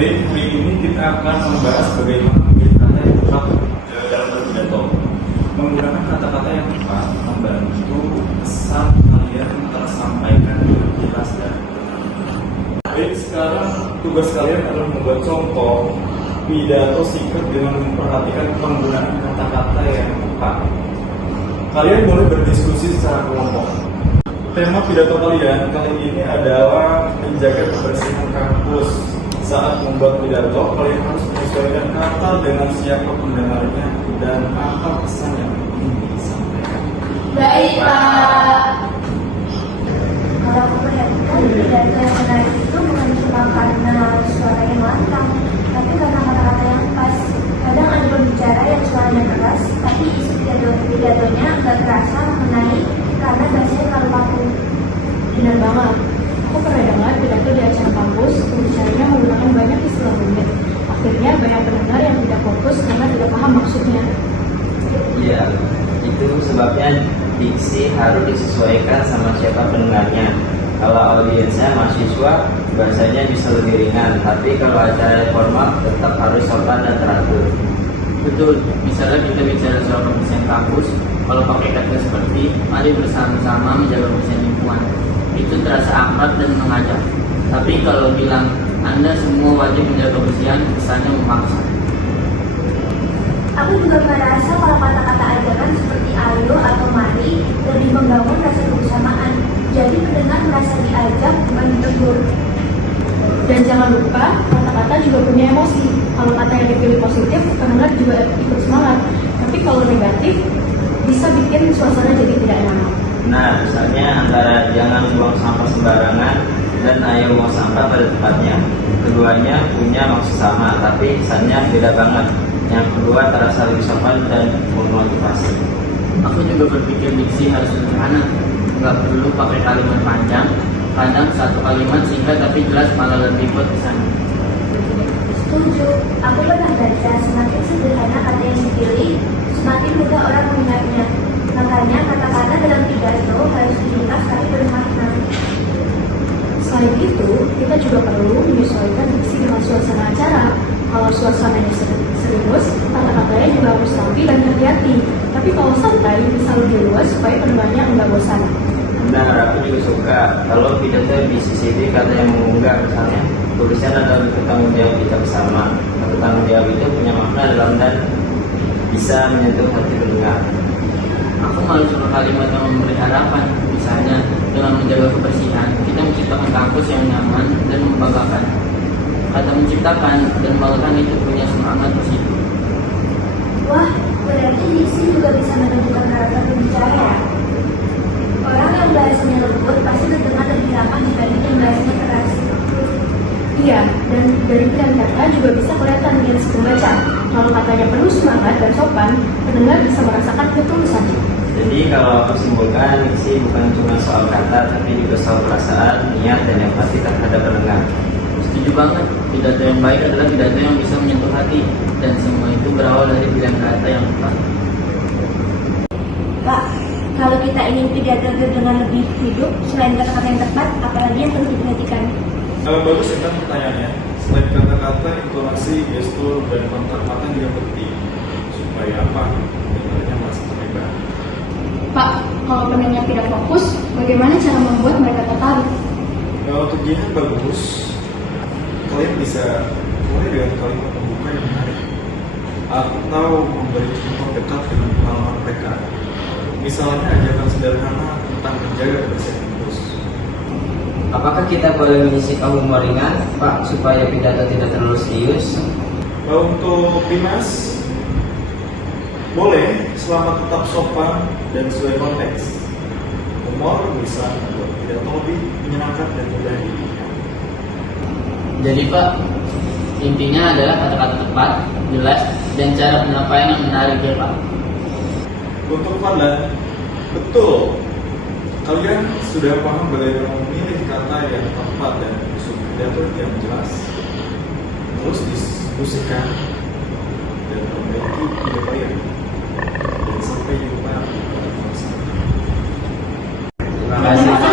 Baik, hari ini kita akan membahas bagaimana memilih kata yang tepat dalam berpidato. Menggunakan kata-kata yang tepat membantu pesan kalian tersampaikan dengan jelas dan benar. Baik, sekarang tugas kalian adalah membuat contoh pidato singkat dengan memperhatikan penggunaan kata-kata yang tepat. Kalian boleh berdiskusi secara kelompok. Tema pidato kalian kali ini adalah menjaga kebersihan kampus. Saat membuat pidato, kalian harus menyesuaikan kata dengan siapa pendengarnya dan apa pesan yang ingin disampaikan. Baik, Pak. Kalau aku perhatikan, pidato yang menarik itu bukan cuma karena suaranya lantang, tapi karena kata-kata yang pas. Kadang ada pembicara yang suaranya keras, tapi isi pidatonya nggak terasa menarik karena bahasanya terlalu kaku. Benar banget. Aku pernah dengar pidato di acara kampus, pembicaranya menggunakan banyak istilah rumit. Akhirnya banyak pendengar yang tidak fokus karena tidak paham maksudnya. Iya, itu sebabnya diksi harus disesuaikan sama siapa pendengarnya. Kalau audiensnya mahasiswa, bahasanya bisa lebih ringan. Tapi kalau acara formal, tetap harus sopan dan teratur. Betul, misalnya kita bicara soal kebersihan kampus, kalau pakai kata seperti mari bersama-sama menjaga kebersihan lingkungan, itu terasa akrab dan mengajak. Tapi kalau bilang Anda semua wajib menjaga kebersihan, kesannya memaksa. Aku juga merasa kalau kata-kata ajakan seperti ayo atau mari lebih membangun rasa kebersamaan. Jadi pendengar merasa diajak bukan ditegur. Dan jangan lupa, kata-kata juga punya emosi. Kalau kata yang dipilih positif, pendengar juga ikut semangat. Tapi kalau negatif, bisa bikin suasana jadi tidak enak. Nah, misalnya antara jangan buang sampah sembarangan dan ayo buang sampah pada tempatnya. Keduanya punya maksud sama, tapi kesannya beda banget. Yang kedua terasa lebih sopan dan memotivasi. Aku juga berpikir diksi harus sederhana, nggak perlu pakai kalimat panjang. Kadang satu kalimat singkat tapi jelas malah lebih kuat kesannya. Setuju, aku pernah baca semakin sederhana kata yang dipilih, semakin mudah orang mengingatnya. Makanya kata-kata dalam pidato harus diringkas tapi bermakna. Selain itu, kita juga perlu menyesuaikan diksi dengan suasana acara. Kalau suasananya serius, kata-katanya juga harus rapi dan hati-hati. Tapi kalau santai, bisa lebih luas supaya pendengarnya enggak bosan. Benar, aku juga suka kalau pidato disisipi kata yang mengunggah, misalnya tulisan adalah bentuk tanggung jawab kita bersama. Bentuk tanggung jawab itu punya makna dalam dan bisa menyentuh hati pendengar. Aku malu suka kalimat yang memberi harapan. Misalnya, dengan menjaga kebersihan, kita menciptakan kampus yang nyaman dan membanggakan. Kata menciptakan dan membanggakan itu punya semangat di situ. Wah, berarti diksi juga bisa menunjukkan karakter pembicara. Orang yang bahasanya lembut pasti terdengar lebih ramah dibanding yang bahasanya keras. Iya, dan dari pilihan kata juga bisa kelihatan dari si pembaca. Kalau katanya penuh semangat dan sopan, pendengar bisa merasakan ketulusannya. Jadi kalau aku simpulkan, diksi bukan cuma soal kata, tapi juga soal perasaan, niat, dan empati terhadap pendengar. Setuju banget, pidato yang baik adalah pidato yang bisa menyentuh hati. Dan semua itu berawal dari pilihan kata yang tepat. Pak, kalau kita ingin pidato terdengar lebih hidup, selain kata-kata yang tepat, apalagi yang perlu diperhatikan? Bagus ya pertanyaannya. Selain kata-kata, intonasi, gestur, dan kontak mata juga penting. Supaya apa? Dengarnya masih terlibat. Pak, kalau pendengar tidak fokus, bagaimana cara membuat mereka tertarik? Kalau tujuannya bagus, kalian bisa mulai dengan kalimat pembuka yang menarik atau memberi contoh dekat dengan pengalaman mereka. Misalnya ajakan sederhana tentang menjaga kebersihan kampus. Apakah kita boleh menyisipkan humor ringan, Pak, supaya pidato tidak terlalu serius? Untuk Dimas, boleh selama tetap sopan dan sesuai konteks. Humor bisa membuat pidato lebih menyenangkan dan mudah diingat. Jadi Pak, intinya adalah kata-kata tepat, jelas, dan cara penyampaian yang menarik ya Pak. Untuk Fadlan, betul. Kalian sudah paham bagaimana memilih kata yang tepat dan menyusun pidato yang jelas. Terus diskusikan dan perbaiki penyampaian. Dan sampai jumpa pada masa. Terima kasih.